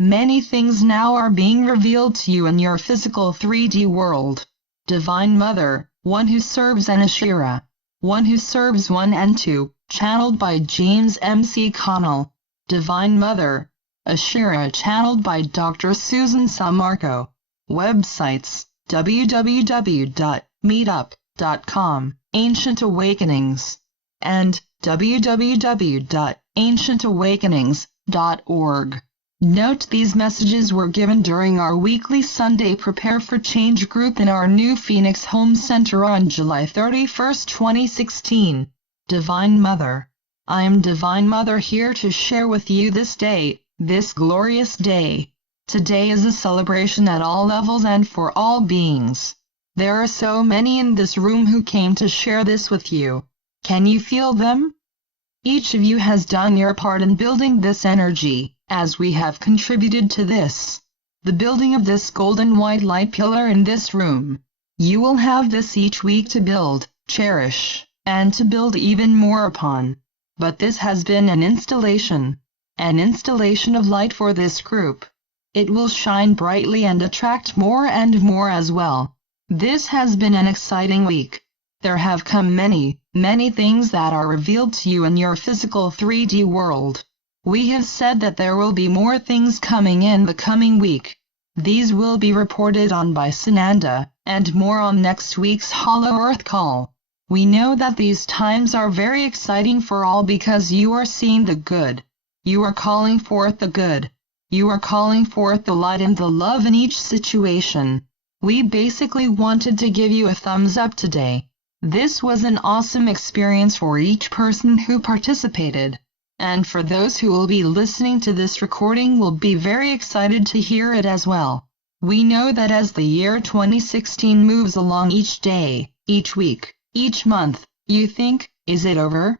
Many things now are being revealed to you in your physical 3D world. Divine Mother, one who serves an Ashira, one who serves 1 and 2, channeled by James McConnell. Divine Mother, Ashira channeled by Dr. Susan Sammarco. Websites, www.meetup.com, Ancient Awakenings, and www.ancientawakenings.org. Note these messages were given during our weekly Sunday Prepare for Change group in our new Phoenix Home Center on July 31, 2016. Divine Mother, I am Divine Mother here to share with you this day, this glorious day. Today is a celebration at all levels and for all beings. There are so many in this room who came to share this with you. Can you feel them? Each of you has done your part in building this energy, as we have contributed to this. The building of this golden white light pillar in this room. You will have this each week to build, cherish, and to build even more upon. But this has been an installation of light for this group. It will shine brightly and attract more and more as well. This has been an exciting week. There have come many, many things that are revealed to you in your physical 3D world. We have said that there will be more things coming in the coming week. These will be reported on by Sananda, and more on next week's Hollow Earth Call. We know that these times are very exciting for all because you are seeing the good. You are calling forth the good. You are calling forth the light and the love in each situation. We basically wanted to give you a thumbs up today. This was an awesome experience for each person who participated. And for those who will be listening to this recording will be very excited to hear it as well. We know that as the year 2016 moves along each day, each week, each month, you think, is it over?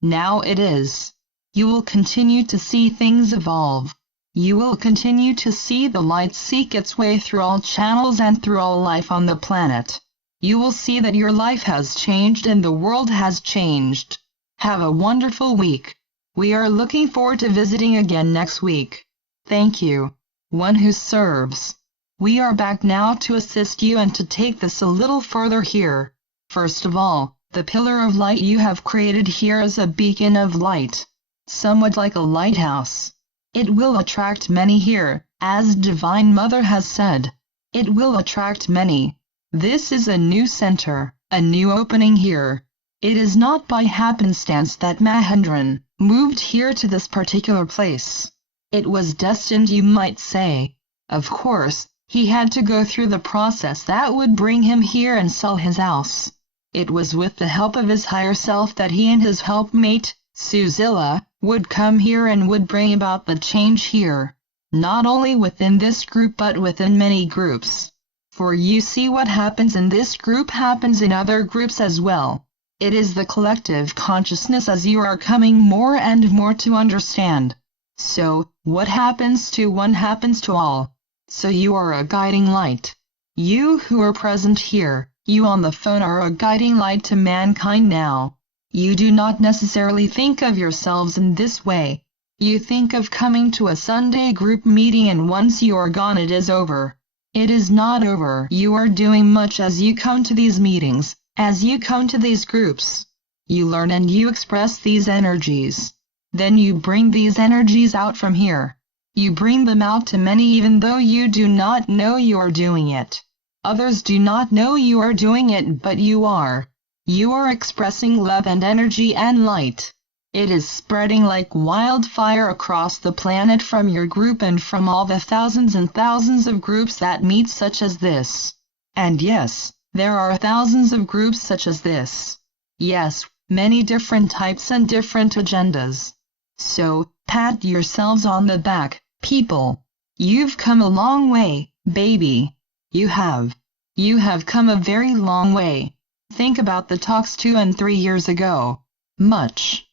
Now it is. You will continue to see things evolve. You will continue to see the light seek its way through all channels and through all life on the planet. You will see that your life has changed and the world has changed. Have a wonderful week. We are looking forward to visiting again next week. Thank you. One who serves. We are back now to assist you and to take this a little further here. First of all, the pillar of light you have created here is a beacon of light. Somewhat like a lighthouse. It will attract many here, as Divine Mother has said. It will attract many. This is a new center, a new opening here. It is not by happenstance that Mahendran moved here to this particular place. It was destined, you might say. Of course, he had to go through the process that would bring him here and sell his house. It was with the help of his higher self that he and his helpmate, Suzilla, would come here and would bring about the change here. Not only within this group but within many groups. For you see what happens in this group happens in other groups as well. It is the collective consciousness as you are coming more and more to understand. So, what happens to one happens to all. So you are a guiding light. You who are present here, you on the phone are a guiding light to mankind now. You do not necessarily think of yourselves in this way. You think of coming to a Sunday group meeting and once you are gone it is over. It is not over. You are doing much as you come to these meetings, as you come to these groups. You learn and you express these energies. Then you bring these energies out from here. You bring them out to many even though you do not know you are doing it. Others do not know you are doing it but you are. You are expressing love and energy and light. It is spreading like wildfire across the planet from your group and from all the thousands and thousands of groups that meet such as this. And yes, there are thousands of groups such as this. Yes, many different types and different agendas. So, pat yourselves on the back, people. You've come a long way, baby. You have. You have come a very long way. Think about the talks 2 and 3 years ago. Much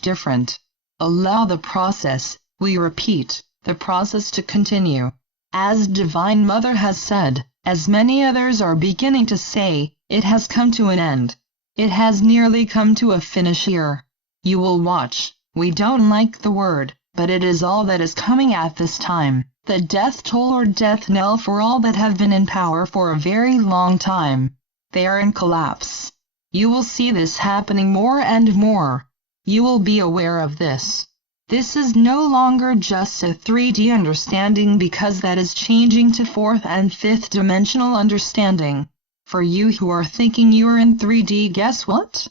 different. Allow the process, we repeat, the process to continue. As Divine Mother has said, as many others are beginning to say, it has come to an end. It has nearly come to a finish here. You will watch. We don't like the word, but it is all that is coming at this time, the death toll or death knell for all that have been in power for a very long time. They are in collapse. You will see this happening more and more. You will be aware of this. This is no longer just a 3D understanding, because that is changing to 4th and 5th dimensional understanding. For you who are thinking you are in 3D, guess what?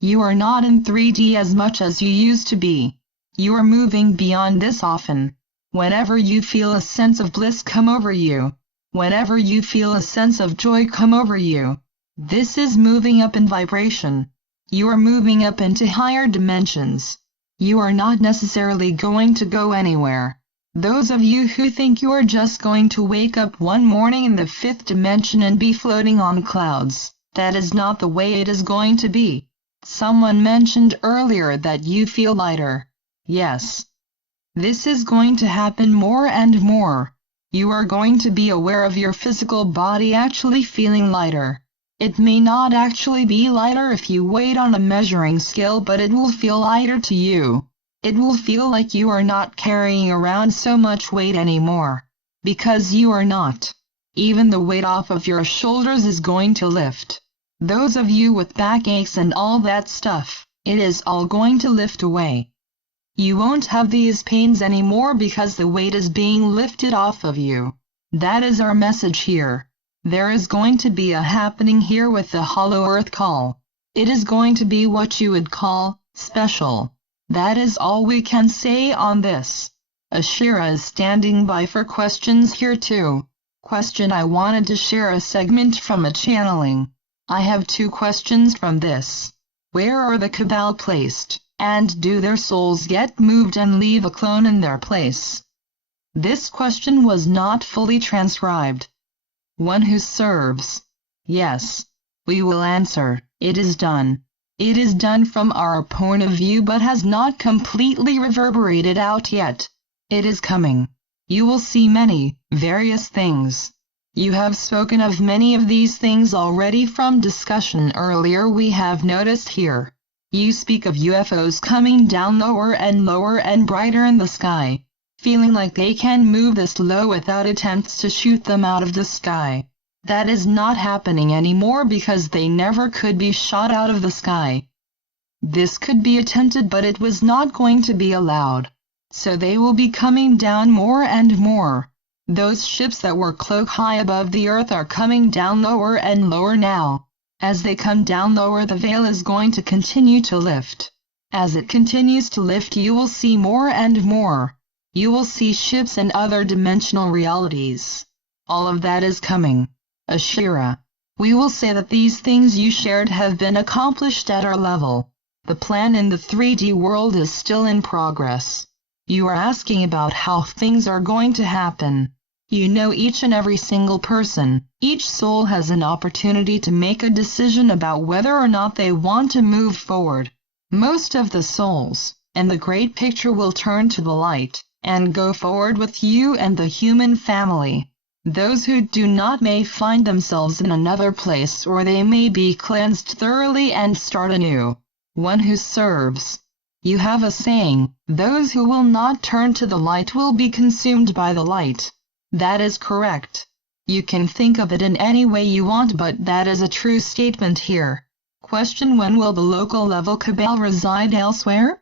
You are not in 3D as much as you used to be. You are moving beyond this often. Whenever you feel a sense of bliss come over you, whenever you feel a sense of joy come over you, this is moving up in vibration. You are moving up into higher dimensions. You are not necessarily going to go anywhere. Those of you who think you are just going to wake up one morning in the 5th dimension and be floating on clouds, that is not the way it is going to be. Someone mentioned earlier that you feel lighter. Yes. This is going to happen more and more. You are going to be aware of your physical body actually feeling lighter. It may not actually be lighter if you weigh on a measuring scale, but it will feel lighter to you. It will feel like you are not carrying around so much weight anymore. Because you are not. Even the weight off of your shoulders is going to lift. Those of you with backaches and all that stuff, it is all going to lift away. You won't have these pains anymore because the weight is being lifted off of you. That is our message here. There is going to be a happening here with the Hollow Earth Call. It is going to be what you would call special. That is all we can say on this. Ashira is standing by for questions here too. Question: I wanted to share a segment from a channeling. I have 2 questions from this. Where are the Cabal placed, and do their souls get moved and leave a clone in their place? This question was not fully transcribed. One who serves. Yes. We will answer. It is done. It is done from our point of view but has not completely reverberated out yet. It is coming. You will see many, various things. You have spoken of many of these things already from discussion earlier we have noticed here. You speak of UFOs coming down lower and brighter in the sky, feeling like they can move this low without attempts to shoot them out of the sky. That is not happening anymore because they never could be shot out of the sky. This could be attempted but it was not going to be allowed. So they will be coming down more and more. Those ships that were cloak high above the earth are coming down lower and lower now. As they come down lower, the veil is going to continue to lift. As it continues to lift, you will see more and more. You will see ships and other dimensional realities. All of that is coming. Ashira. We will say that these things you shared have been accomplished at our level. The plan in the 3D world is still in progress. You are asking about how things are going to happen. You know, each and every single person, each soul has an opportunity to make a decision about whether or not they want to move forward. Most of the souls, and the great picture will turn to the light, and go forward with you and the human family. Those who do not may find themselves in another place, or they may be cleansed thoroughly and start anew. One who serves. You have a saying, those who will not turn to the light will be consumed by the light. That is correct. You can think of it in any way you want, but that is a true statement here. Question: when will the local level Cabal reside elsewhere?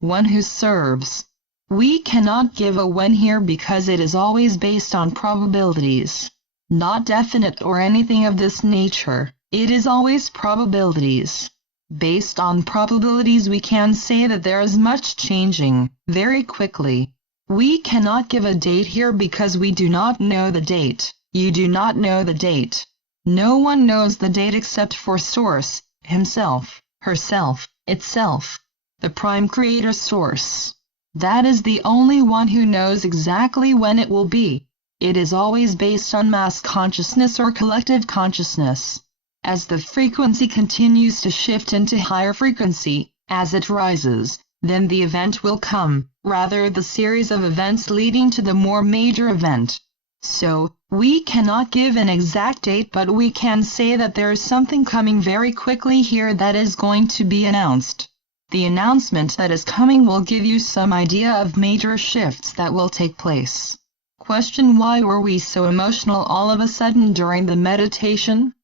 One who serves. We cannot give a when here because it is always based on probabilities. Not definite or anything of this nature, it is always probabilities. Based on probabilities we can say that there is much changing, very quickly. We cannot give a date here because we do not know the date. You do not know the date. No one knows the date except for Source, himself, herself, itself. The Prime Creator Source. That is the only one who knows exactly when it will be. It is always based on mass consciousness or collective consciousness. As the frequency continues to shift into higher frequency, as it rises, then the event will come, rather the series of events leading to the more major event. So, we cannot give an exact date, but we can say that there is something coming very quickly here that is going to be announced. The announcement that is coming will give you some idea of major shifts that will take place. Question: why were we so emotional all of a sudden during the meditation?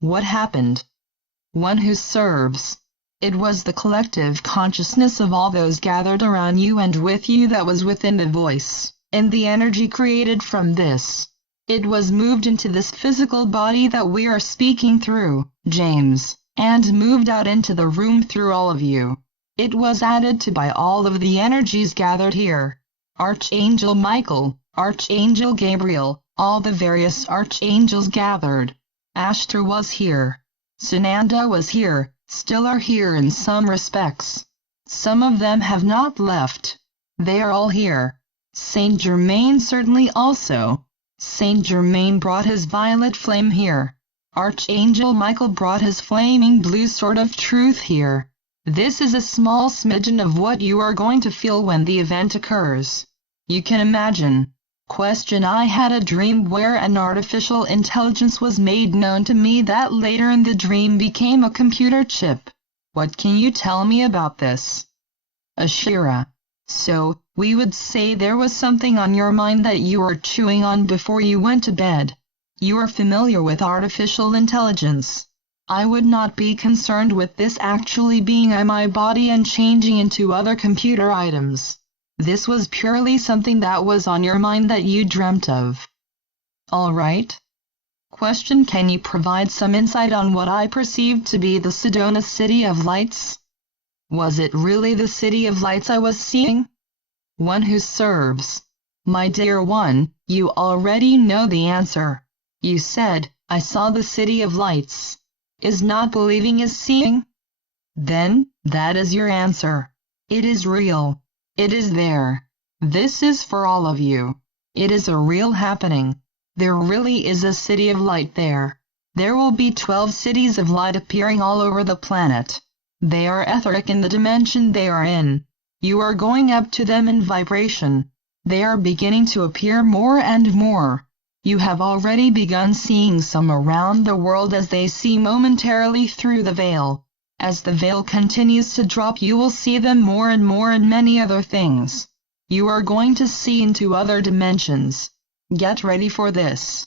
What happened? One who serves. It was the collective consciousness of all those gathered around you and with you that was within the voice, and the energy created from this. It was moved into this physical body that we are speaking through, James, and moved out into the room through all of you. It was added to by all of the energies gathered here. Archangel Michael, Archangel Gabriel, all the various archangels gathered. Ashira was here. Sananda was here, still are here in some respects. Some of them have not left. They are all here. Saint Germain certainly also. Saint Germain brought his violet flame here. Archangel Michael brought his flaming blue sword of truth here. This is a small smidgen of what you are going to feel when the event occurs. You can imagine. Question: I had a dream where an artificial intelligence was made known to me that later in the dream became a computer chip. What can you tell me about this? Ashira: so, we would say there was something on your mind that you were chewing on before you went to bed. You are familiar with artificial intelligence. I would not be concerned with this actually being in my body and changing into other computer items. This was purely something that was on your mind that you dreamt of. All right. Question: can you provide some insight on what I perceived to be the Sedona City of Lights? Was it really the City of Lights I was seeing? One who serves. My dear one, you already know the answer. You said, I saw the City of Lights. Is not believing is seeing? Then, that is your answer. It is real. It is there. This is for all of you. It is a real happening. There really is a city of light there. There will be 12 cities of light appearing all over the planet. They are etheric in the dimension they are in. You are going up to them in vibration. They are beginning to appear more and more. You have already begun seeing some around the world as they see momentarily through the veil. As the veil continues to drop, you will see them more and more and many other things. You are going to see into other dimensions. Get ready for this.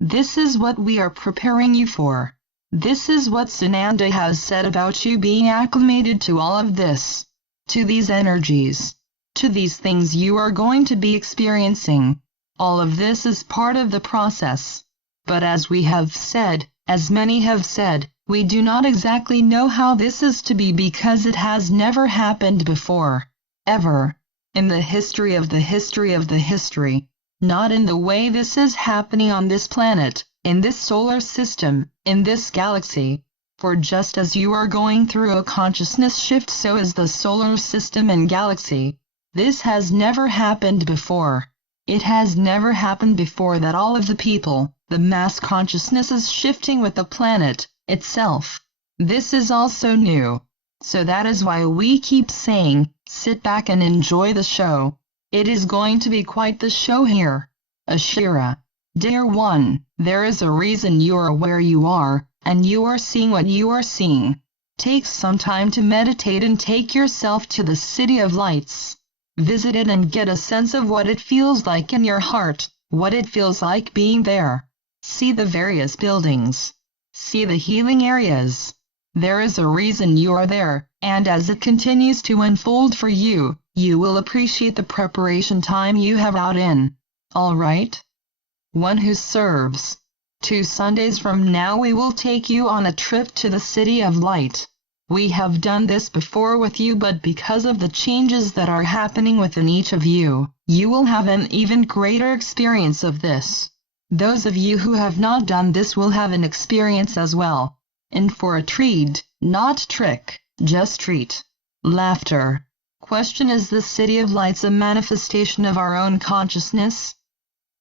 This is what we are preparing you for. This is what Sananda has said about you being acclimated to all of this. To these energies. To these things you are going to be experiencing. All of this is part of the process. But as we have said, as many have said, we do not exactly know how this is to be because it has never happened before. Ever. In the history of the history of the history. Not in the way this is happening on this planet, in this solar system, in this galaxy. For just as you are going through a consciousness shift, so is the solar system and galaxy. This has never happened before. It has never happened before that all of the people, the mass consciousness is shifting with the planet itself. This is also new. So that is why we keep saying, sit back and enjoy the show. It is going to be quite the show here. Ashira. Dear one, there is a reason you are where you are, and you are seeing what you are seeing. Take some time to meditate and take yourself to the City of Lights. Visit it and get a sense of what it feels like in your heart, what it feels like being there. See the various buildings. See the healing areas. There is a reason you are there, and as it continues to unfold for you, you will appreciate the preparation time you have out in. All right? One who serves. 2 Sundays from now we will take you on a trip to the City of Light. We have done this before with you, but because of the changes that are happening within each of you, you will have an even greater experience of this. Those of you who have not done this will have an experience as well. And for a treat, not trick, just treat. Laughter. Question: is the City of Lights a manifestation of our own consciousness?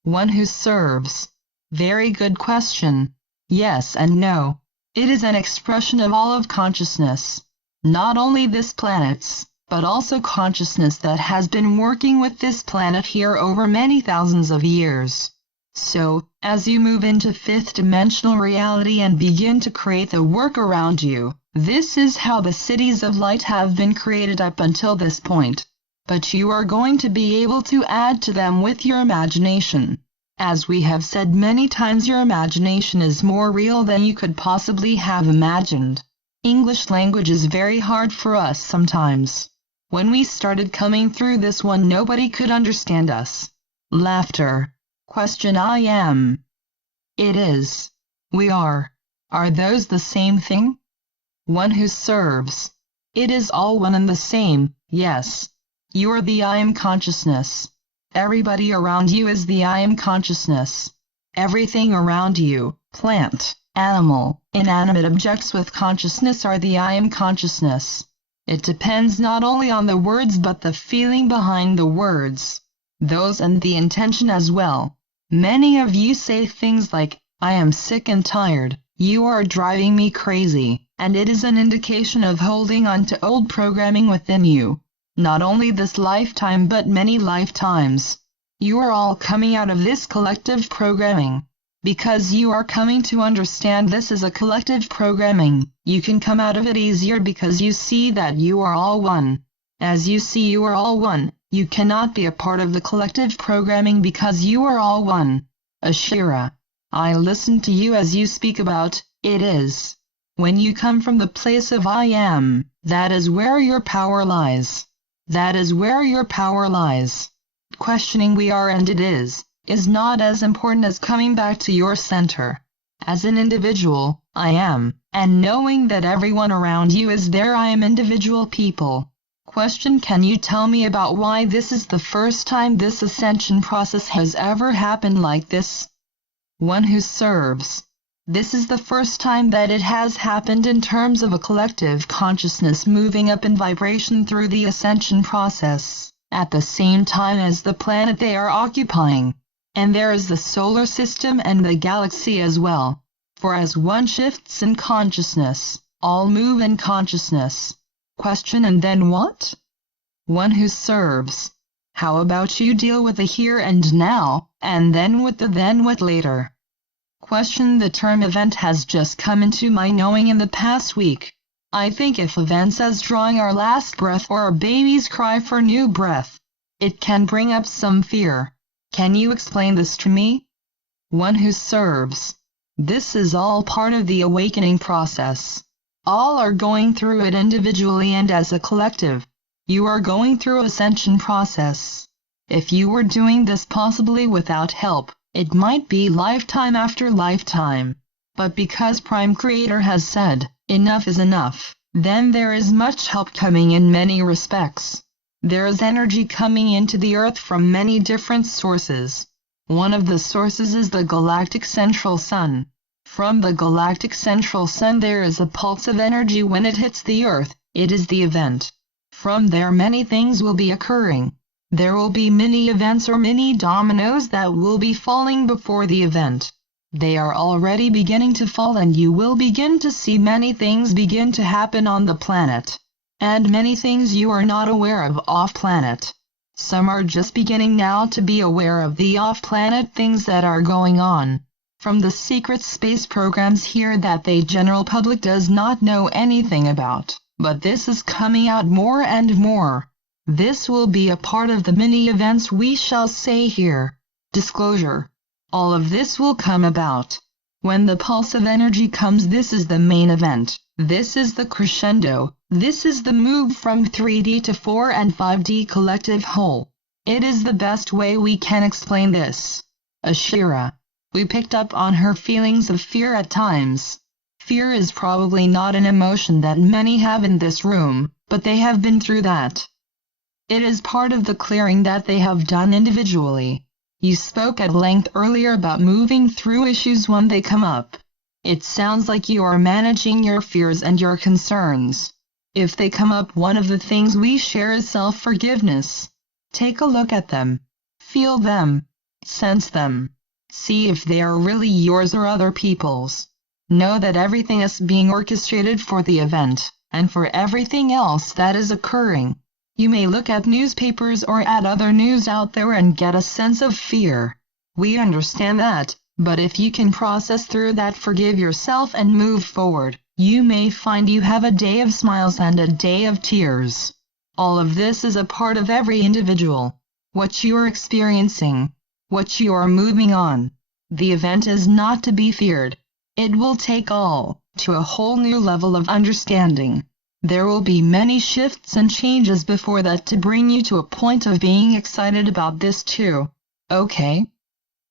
One who serves. Very good question. Yes and no. It is an expression of all of consciousness. Not only this planet's, but also consciousness that has been working with this planet here over many thousands of years. So, as you move into 5th dimensional reality and begin to create the work around you, This is how the cities of light have been created up until this point. But you are going to be able to add to them with your imagination. As we have said many times, your imagination is more real than you could possibly have imagined. English language is very hard for us sometimes. When we started coming through this one, nobody could understand us. Laughter. Question I am. It is. We are. Are those the same thing? One who serves. It is all one and the same, yes. You are the I am consciousness. Everybody around you is the I am consciousness. Everything around you, plant, animal, inanimate objects with consciousness are the I am consciousness. It depends not only on the words but the feeling behind the words. Those and the intention as well. Many of you say things like, I am sick and tired, you are driving me crazy, and it is an indication of holding on to old programming within you. Not only this lifetime but many lifetimes. You are all coming out of this collective programming. Because you are coming to understand this is a collective programming, you can come out of it easier because you see that you are all one. As you see you are all one, you cannot be a part of the collective programming because you are all one. Ashira. I listen to you as you speak about, it is. When you come from the place of I am, that is where your power lies. That is where your power lies. Questioning we are and it is not as important as coming back to your center. As an individual, I am, and knowing that everyone around you is there I am individual people. Question: can you tell me about why this is the first time this ascension process has ever happened like this? One who serves. This is the first time that it has happened in terms of a collective consciousness moving up in vibration through the ascension process, at the same time as the planet they are occupying. And there is the solar system and the galaxy as well. For as one shifts in consciousness, all move in consciousness. Question: and then what? One who serves. How about you deal with the here and now, and then with the then what later? Question: the term event has just come into my knowing in the past week. I think if events as drawing our last breath or a baby's cry for new breath, it can bring up some fear. Can you explain this to me? One who serves. This is all part of the awakening process. All are going through it individually and as a collective. You are going through ascension process. If you were doing this possibly without help, it might be lifetime after lifetime. But because Prime Creator has said, enough is enough, then there is much help coming in many respects. There is energy coming into the earth from many different sources. One of the sources is the galactic central sun. From the galactic central sun there is a pulse of energy when it hits the earth, it is the event. From there many things will be occurring. There will be mini events or mini dominoes that will be falling before the event. They are already beginning to fall and you will begin to see many things begin to happen on the planet. And many things you are not aware of off-planet. Some are just beginning now to be aware of the off-planet things that are going on. From the secret space programs here that the general public does not know anything about. But this is coming out more and more. This will be a part of the mini events we shall say here. Disclosure. All of this will come about. When the pulse of energy comes, this is the main event. This is the crescendo. This is the move from 3D to 4 and 5D collective whole. It is the best way we can explain this. Ashira. We picked up on her feelings of fear at times. Fear is probably not an emotion that many have in this room, but they have been through that. It is part of the clearing that they have done individually. You spoke at length earlier about moving through issues when they come up. It sounds like you are managing your fears and your concerns. If they come up, one of the things we share is self-forgiveness. Take a look at them. Feel them. Sense them. See if they are really yours or other people's. Know that everything is being orchestrated for the event, and for everything else that is occurring. You may look at newspapers or at other news out there and get a sense of fear. We understand that, but if you can process through that, forgive yourself and move forward, You may find you have a day of smiles and a day of tears. All of this is a part of every individual. What you are experiencing, what you are moving on. The event is not to be feared. It will take all to a whole new level of understanding. There will be many shifts and changes before that to bring you to a point of being excited about this too. Okay?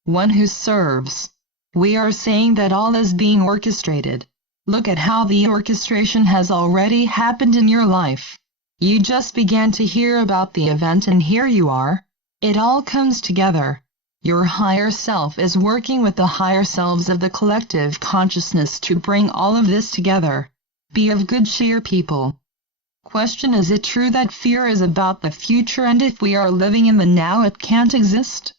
One who serves. We are saying that all is being orchestrated. Look at how the orchestration has already happened in your life. You just began to hear about the event and here you are. It all comes together. Your higher self is working with the higher selves of the collective consciousness to bring all of this together. Be of good cheer, people. Question: is it true that fear is about the future and if we are living in the now it can't exist?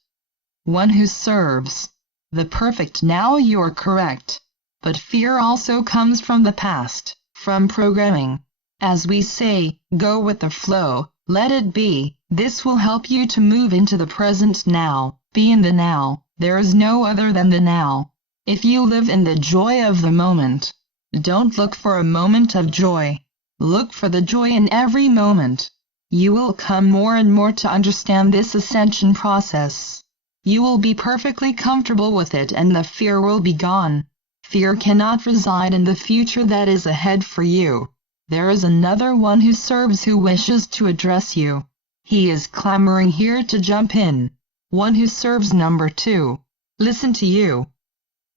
One who serves. The perfect now. You are correct. But fear also comes from the past, from programming. As we say, go with the flow, let it be. This will help you to move into the present now. Be in the now. There is no other than the now. If you live in the joy of the moment, don't look for a moment of joy. Look for the joy in every moment. You will come more and more to understand this ascension process. You will be perfectly comfortable with it and the fear will be gone. Fear cannot reside in the future that is ahead for you. There is another one who serves who wishes to address you. He is clamoring here to jump in. One who serves number 2. Listen to you.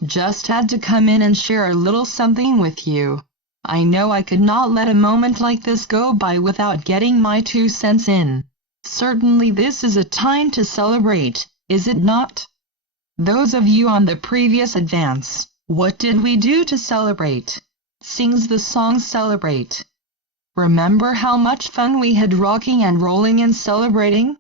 Just had to come in and share a little something with you. I know I could not let a moment like this go by without getting my 2 cents in. Certainly this is a time to celebrate, is it not? Those of you on the previous advance, what did we do to celebrate? Sings the song Celebrate. Remember how much fun we had rocking and rolling and celebrating?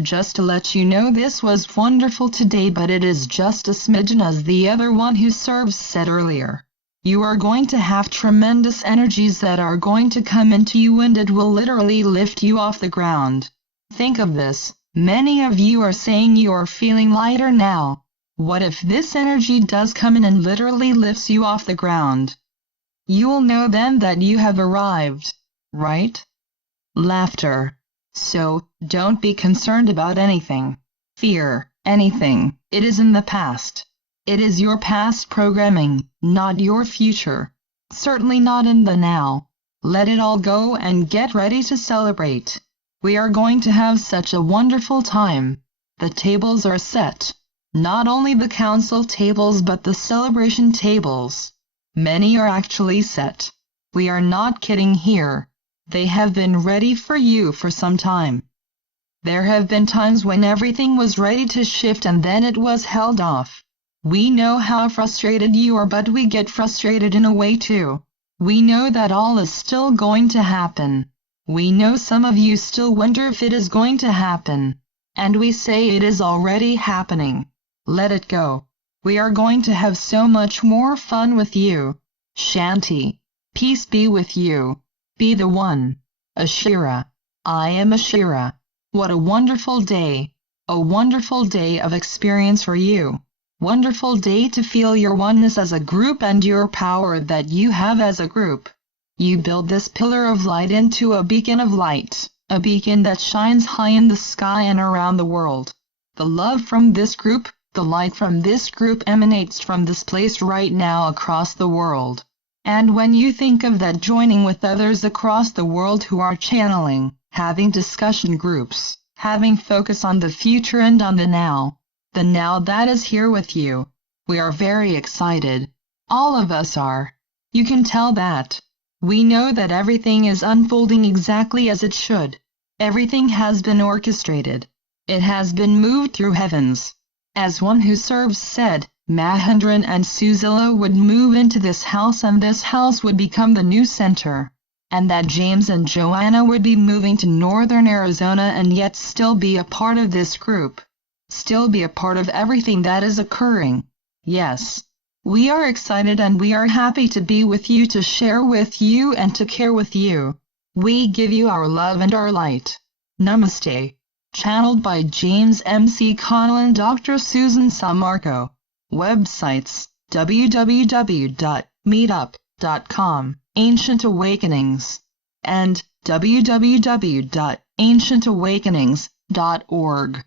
Just to let you know, this was wonderful today, but it is just a smidgen, as the other one who serves said earlier. You are going to have tremendous energies that are going to come into you and it will literally lift you off the ground. Think of this, many of you are saying you are feeling lighter now. What if this energy does come in and literally lifts you off the ground? You will know then that you have arrived, right? Laughter. So, don't be concerned about anything. Fear, anything. It is in the past. It is your past programming, not your future. Certainly not in the now. Let it all go and get ready to celebrate. We are going to have such a wonderful time. The tables are set. Not only the council tables but the celebration tables. Many are actually set. We are not kidding here. They have been ready for you for some time. There have been times when everything was ready to shift and then it was held off. We know how frustrated you are, but we get frustrated in a way too. We know that all is still going to happen. We know some of you still wonder if it is going to happen. And we say it is already happening. Let it go. We are going to have so much more fun with you. Shanti. Peace be with you. Be the one. Ashira. I am Ashira. What a wonderful day. A wonderful day of experience for you. Wonderful day to feel your oneness as a group and your power that you have as a group. You build this pillar of light into a beacon of light, a beacon that shines high in the sky and around the world. The love from this group, the light from this group emanates from this place right now across the world. And when you think of that, joining with others across the world who are channeling, having discussion groups, having focus on the future and on the now that is here with you. We are very excited. All of us are. You can tell that. We know that everything is unfolding exactly as it should. Everything has been orchestrated. It has been moved through heavens. As one who serves said, Mahendran and Suzilla would move into this house and this house would become the new center. And that James and Joanna would be moving to northern Arizona and yet still be a part of this group. Still be a part of everything that is occurring. Yes. We are excited and we are happy to be with you, to share with you and to care with you. We give you our love and our light. Namaste. Channeled by James McConnell and Dr. Susan Sammarco. Websites: www.meetup www.ancientawakenings.com, Ancient Awakenings, and www.ancientawakenings.org.